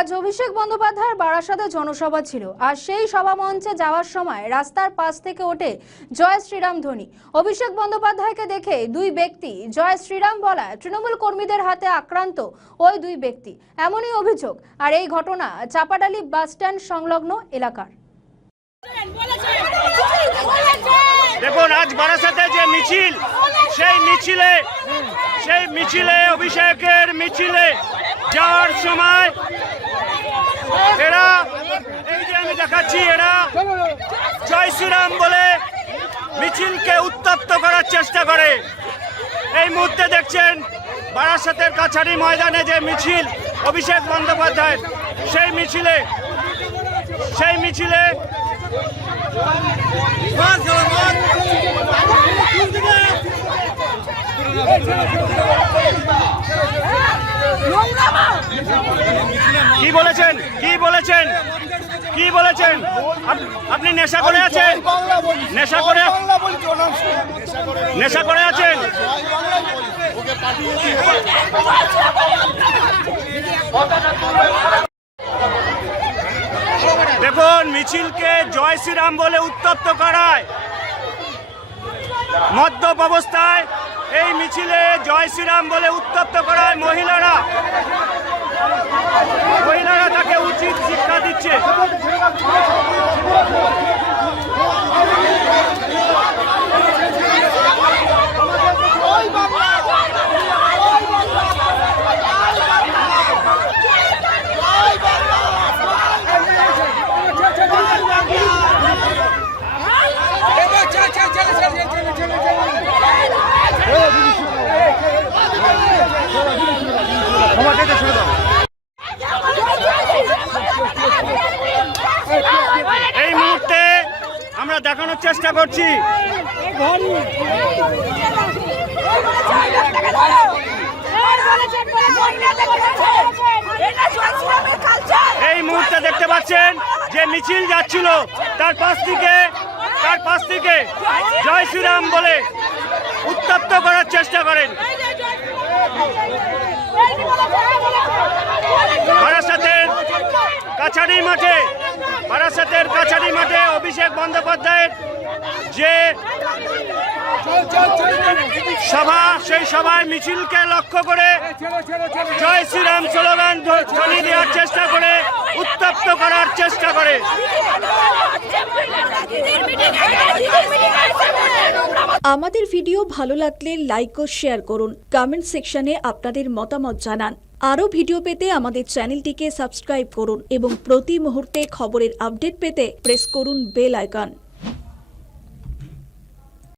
আজ অভিষেক বন্দ্যোপাধ্যায়ের বারাসাতে জনসভা ছিল আর সেই সভা মঞ্চে যাওয়ার সময় রাস্তার পাশ থেকে ওঠে জয় শ্রীরাম ধ্বনি। অভিষেক বন্দ্যোপাধ্যায়কে দেখে দুই ব্যক্তি জয় শ্রীরাম বলায় তৃণমূল কর্মীদের হাতে আক্রান্ত ওই দুই ব্যক্তি, এমনই অভিযোগ। আর এই ঘটনা চাপাডালি বাস স্ট্যান্ড সংলগ্ন এলাকার। দেখুন, আজ বারাসাতে যে মিছিল, সেই মিছিলে অভিষেকের মিছিলে যাওয়ার সময় এরা, এই যে আমি দেখাচ্ছি, এরা জয় শ্রীরাম বলে মিছিলকে উত্তপ্ত করার চেষ্টা করে। এই মুহূর্তে দেখছেন বারাসাতের কাছারি ময়দানে যে মিছিল অভিষেক বন্দ্যোপাধ্যায়, সেই মিছিলে কি বলেছেন আপনি নেশা করে আছেন? দেখুন, মিছিলকে জয় শ্রীরাম বলে উত্তপ্ত করায়, মদ্যপ অবস্থায় এই মিছিলে জয় শ্রীরাম বলে উত্তপ্ত করায় মহিলারা তাকে উচিত শিক্ষা দিচ্ছে। এই মুহূর্তে আমরা দেখানোর চেষ্টা করছি, এই মুহূর্তে দেখতে পাচ্ছেন যে মিছিল যাচ্ছিল, তার পাশ থেকে জয় শ্রীরাম বলে উত্তপ্ত করার চেষ্টা করেন। বারাসাতের কাছারি মাঠে অভিষেক বন্দ্যোপাধ্যায়ের যে সভা, সেই সভায় মিছিলকে লক্ষ্য করে জয় শ্রীরাম স্লোগান ধ্বনি দেওয়ার চেষ্টা করে, উত্তপ্ত করার চেষ্টা করে। আমাদের ভিডিও ভালো লাগলে লাইক ও শেয়ার করুন, কমেন্ট সেকশনে আপনাদের মতামত জানান। আরও ভিডিও পেতে আমাদের চ্যানেলটিকে সাবস্ক্রাইব করুন এবং প্রতি মুহূর্তে খবরের আপডেট পেতে প্রেস করুন বেল আইকন।